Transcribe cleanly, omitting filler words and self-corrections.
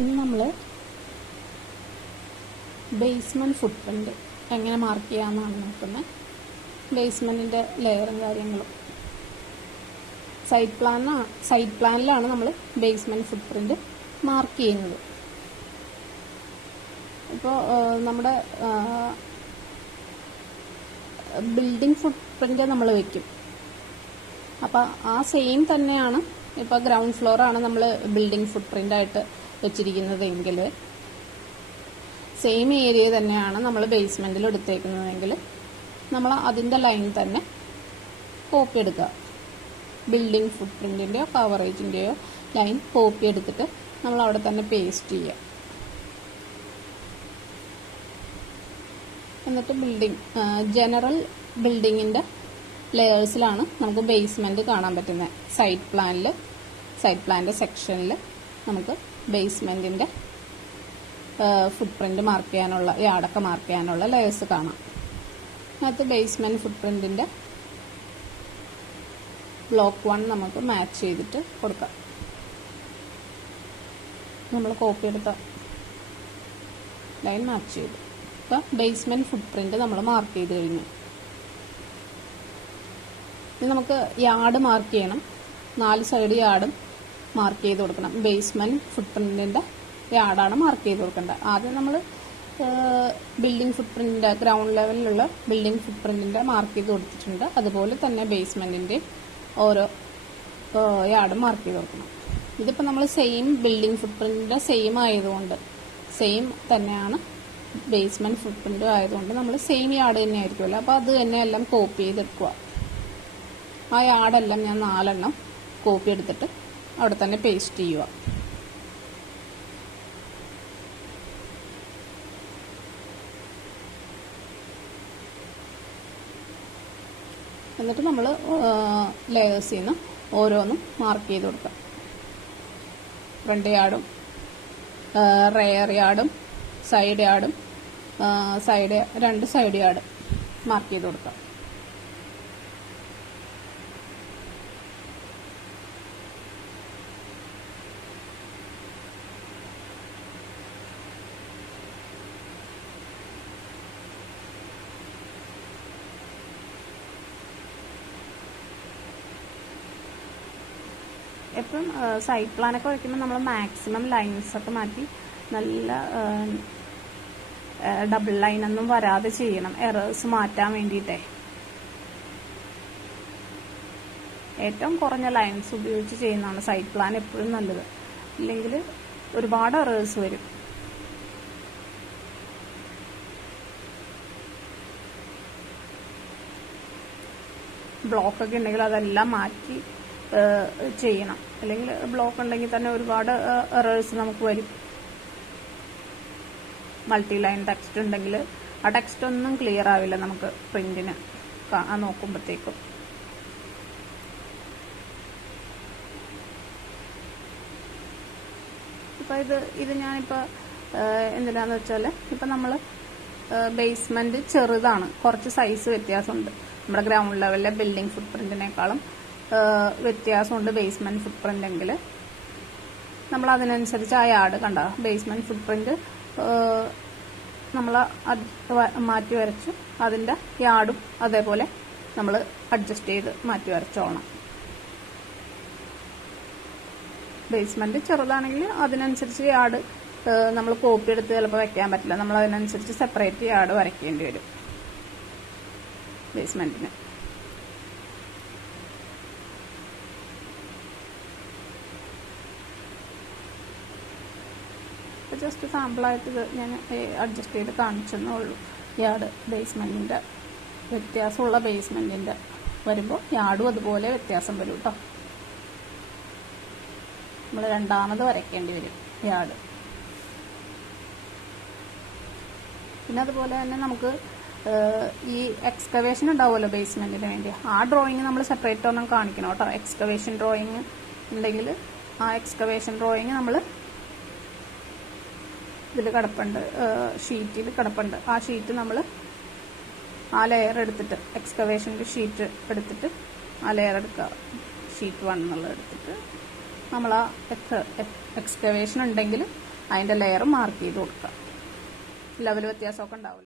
ഇന്ന് നമ്മൾ ബേസ്മെൻറ്റ് ഫുട്പ്രിൻറ്റ് എങ്ങനെ മാർക്ക് ചെയ്യാമെന്നാണ് നോക്കുന്നത്. ബേസ്മെൻറ്റിൻ്റെ ലെയറും കാര്യങ്ങളും സൈറ്റ് പ്ലാനിലാണ് നമ്മൾ ബേസ്മെൻറ്റ് ഫുട്പ്രിൻറ്റ് മാർക്ക് ചെയ്യുന്നത്. ഇപ്പോൾ നമ്മുടെ ബിൽഡിംഗ് ഫുട്പ്രിൻറ്റ് നമ്മൾ വയ്ക്കും. അപ്പോൾ ആ സെയിം തന്നെയാണ് ഇപ്പോൾ ഗ്രൗണ്ട് ഫ്ലോറാണ് നമ്മൾ ബിൽഡിംഗ് ഫുട്പ്രിൻ്റായിട്ട് വെച്ചിരിക്കുന്നതെങ്കിൽ സെയിം ഏരിയ തന്നെയാണ് നമ്മൾ ബേസ്മെൻറ്റിൽ എടുത്തേക്കുന്നതെങ്കിൽ നമ്മൾ അതിൻ്റെ ലൈൻ തന്നെ കോപ്പി എടുക്കുക. ബിൽഡിംഗ് ഫുട്പ്രിൻറ്റിൻ്റെയോ കവറേജിൻ്റെയോ ലൈൻ കോപ്പി എടുത്തിട്ട് നമ്മൾ അവിടെ തന്നെ പേസ്റ്റ് ചെയ്യുക. എന്നിട്ട് ജനറൽ ബിൽഡിങ്ങിൻ്റെ ലെയേഴ്സിലാണ് നമുക്ക് ബേസ്മെൻറ്റ് കാണാൻ പറ്റുന്നത്. സൈറ്റ് പ്ലാനിൻ്റെ സെക്ഷനിൽ നമുക്ക് ബേസ്മെൻറ്റിൻ്റെ ഫുട്പ്രിൻറ്റ് മാർക്ക് ചെയ്യാനുള്ള യാർഡൊക്കെ മാർക്ക് ചെയ്യാനുള്ള ലെയേഴ്സ് കാണാം. അതിനകത്ത് ബേസ്മെൻറ്റ് ഫുട്പ്രിൻറ്റിൻ്റെ ബ്ലോക്ക് 1 നമുക്ക് മാച്ച് ചെയ്തിട്ട് കൊടുക്കാം. നമ്മൾ കോപ്പി എടുത്ത ലൈൻ മാച്ച് ചെയ്തു. ഇപ്പോൾ ബേസ്മെൻറ്റ് ഫുട്പ്രിൻറ്റ് നമ്മൾ മാർക്ക് ചെയ്ത് കഴിഞ്ഞു. ഇനി നമുക്ക് യാർഡ് മാർക്ക് ചെയ്യണം. 4 സൈഡ് യാർഡും മാർക്ക് ചെയ്ത് കൊടുക്കണം. ബേസ്മെൻറ്റ് ഫുട്പ്രിൻറ്റിൻ്റെ യാർഡാണ് മാർക്ക് ചെയ്ത് കൊടുക്കേണ്ടത്. ആദ്യം നമ്മൾ ബിൽഡിംഗ് ഫുട്പ്രിൻറ്റിൻ്റെ ഗ്രൗണ്ട് ലെവലിലുള്ള ബിൽഡിംഗ് ഫുട്പ്രിൻറ്റിൻ്റെ മാർക്ക് ചെയ്ത് കൊടുത്തിട്ടുണ്ട്. അതുപോലെ തന്നെ ബേസ്മെൻറ്റിൻ്റെ ഓരോ യാർഡും മാർക്ക് ചെയ്ത് കൊടുക്കണം. ഇതിപ്പോൾ നമ്മൾ സെയിം ബിൽഡിംഗ് ഫുട്പ്രിൻറ്റിൻ്റെ സെയിം ആയതുകൊണ്ട് സെയിം തന്നെയാണ് ബേസ്മെൻറ്റ് ഫുട്പ്രിൻറ്റും ആയതുകൊണ്ട് നമ്മൾ സെയിം യാർഡ് തന്നെ ആയിരിക്കുമല്ലോ. അപ്പോൾ അത് തന്നെ എല്ലാം കോപ്പി ചെയ്തെടുക്കുക. ആ യാർഡെല്ലാം ഞാൻ 4 എണ്ണം കോപ്പി എടുത്തിട്ട് അവിടെ തന്നെ പേസ്റ്റ് ചെയ്യുക. എന്നിട്ട് നമ്മൾ ലെയേഴ്സിൽ നിന്ന് ഓരോന്നും മാർക്ക് ചെയ്ത് കൊടുക്കുക. ഫ്രണ്ട് യാർഡും റെയർ യാർഡും സൈഡ് യാർഡും 2 സൈഡ് യാർഡ് മാർക്ക് ചെയ്ത് കൊടുക്കുക. എപ്പോഴും സൈറ്റ് പ്ലാനൊക്കെ വയ്ക്കുമ്പോൾ നമ്മൾ മാക്സിമം ലൈൻസൊക്കെ മാറ്റി നല്ല ഡബിൾ ലൈനൊന്നും വരാതെ ചെയ്യണം, എറേഴ്സ് മാറ്റാൻ വേണ്ടിയിട്ടേ. ഏറ്റവും കുറഞ്ഞ ലൈൻസ് ഉപയോഗിച്ച് ചെയ്യുന്നതാണ് സൈറ്റ് പ്ലാൻ എപ്പോഴും നല്ലത്. ഇല്ലെങ്കിൽ ഒരുപാട് എറേഴ്സ് വരും. ബ്ലോക്കൊക്കെ ഉണ്ടെങ്കിൽ അതെല്ലാം മാറ്റി ചെയ്യണം. അല്ലെങ്കിൽ ബ്ലോക്ക് ഉണ്ടെങ്കിൽ തന്നെ ഒരുപാട് എറേഴ്സ് നമുക്ക് വരും. മൾട്ടി ലൈൻ ടെക്സ്റ്റ് ഉണ്ടെങ്കിൽ ആ ടെക്സ്റ്റ് ഒന്നും ക്ലിയർ ആവില്ല നമുക്ക് പ്രിന്റിന് നോക്കുമ്പോഴത്തേക്കും. ഇപ്പം ഇത് ഞാനിപ്പോൾ എന്തിനാന്ന് വെച്ചാൽ ഇപ്പം നമ്മൾ ബേസ്മെന്റ് ചെറുതാണ്, കുറച്ച് സൈസ് വ്യത്യാസമുണ്ട്. നമ്മുടെ ഗ്രൗണ്ട് ലെവലിലെ ബിൽഡിംഗ് ഫുട്പ്രിന്റിനേക്കാളും വ്യത്യാസമുണ്ട് ബേസ്മെന്റ് ഫുട്പ്രിന്റ് എങ്കിൽ നമ്മൾ അതിനനുസരിച്ച് ആ യാർഡ് കണ്ട ബേസ്മെന്റ് ഫുട്പ്രിന്റ് നമ്മൾ മാറ്റി വരച്ചു. അതിൻ്റെ യാർഡും അതേപോലെ നമ്മൾ അഡ്ജസ്റ്റ് ചെയ്ത് മാറ്റി വരച്ചോളണം. ബേസ്മെന്റ് ചെറുതാണെങ്കിൽ അതിനനുസരിച്ച് യാർഡ് നമ്മൾ കോപ്പി എടുത്ത് ചിലപ്പോൾ വെക്കാൻ പറ്റില്ല. നമ്മൾ അതിനനുസരിച്ച് സെപ്പറേറ്റ് യാർഡ് വരയ്ക്കേണ്ടി വരും ബേസ്മെന്റിന്. ജസ്റ്റ് സാമ്പിളായിട്ട് ഇത് ഞാൻ അഡ്ജസ്റ്റ് ചെയ്ത് കാണിച്ചെന്നേ ഉള്ളൂ. യാർഡ് ബേസ്മെൻറ്റിൻ്റെ വ്യത്യാസമുള്ള ബേസ്മെൻറ്റിൻ്റെ വരുമ്പോൾ യാർഡും അതുപോലെ വ്യത്യാസം വരും കേട്ടോ. നമ്മൾ രണ്ടാമത് വരയ്ക്കേണ്ടി വരും യാർഡ്. പിന്നെ അതുപോലെ തന്നെ നമുക്ക് ഈ എക്സ്കവേഷൻ ഉണ്ടാവുമല്ലോ ബേസ്മെൻറ്റിന് വേണ്ടി, ആ ഡ്രോയിങ് നമ്മൾ സെപ്പറേറ്റ് ഒന്നും കാണിക്കണം കേട്ടോ. എക്സ്കവേഷൻ ഡ്രോയിങ് ഉണ്ടെങ്കിൽ ആ എക്സ്കവേഷൻ ഡ്രോയിങ് നമ്മൾ ഇതിൽ കിടപ്പുണ്ട്, ഷീറ്റിൽ കിടപ്പുണ്ട്. ആ ഷീറ്റ് നമ്മൾ ആ ലെയർ എടുത്തിട്ട് എക്സ്കവേഷൻ്റെ ഷീറ്റ് എടുത്തിട്ട് ആ ലെയർ എടുക്കുക. ഷീറ്റ് 1 എന്നുള്ളത് എടുത്തിട്ട് നമ്മൾ ആ എക്സ്കവേഷൻ ഉണ്ടെങ്കിൽ അതിൻ്റെ ലെയർ മാർക്ക് ചെയ്ത് കൊടുക്കുക. ലെവൽ വ്യത്യാസമൊക്കെ ഉണ്ടാവില്ല.